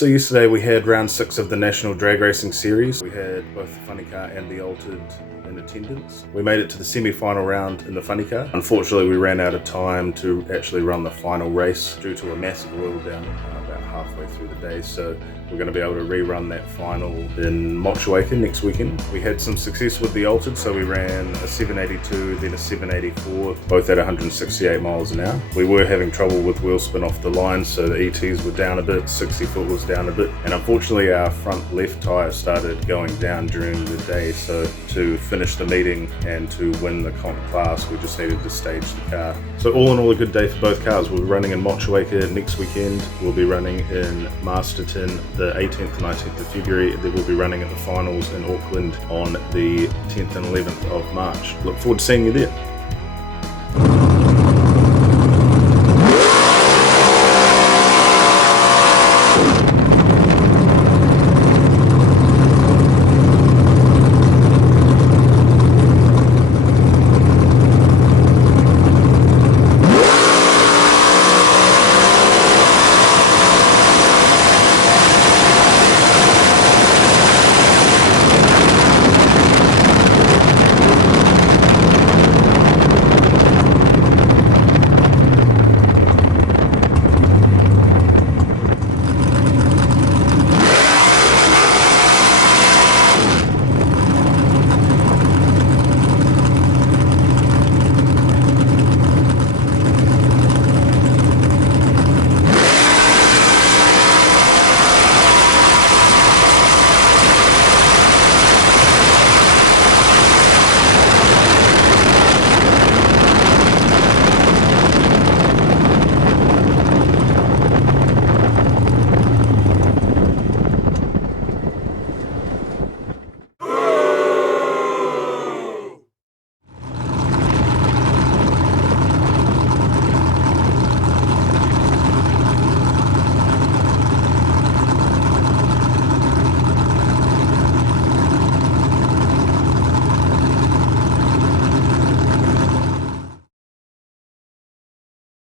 So yesterday we had round 6 of the National Drag Racing Series. We had both the funny car and the altered in attendance. We made it to the semi-final round in the funny car. Unfortunately, we ran out of time to actually run the final race due to a massive oil down about halfway through the day. So we're going to be able to rerun that final in CHCH next weekend. We had some success with the altered, so we ran a 782, then a 784, both at 168 miles an hour. We were having trouble with wheel spin off the line, so the ETs were down a bit, 60 foot was down a bit, and unfortunately our front left tyre started going down during the day, so to finish the meeting and to win the comp class we just needed to stage the car. So all in all, a good day for both cars. We'll be running in CHCH next weekend, we'll be running in Masterton the 18th and 19th of February, and then we'll be running at the finals in Auckland on the 10th and 11th of March. Look forward to seeing you there.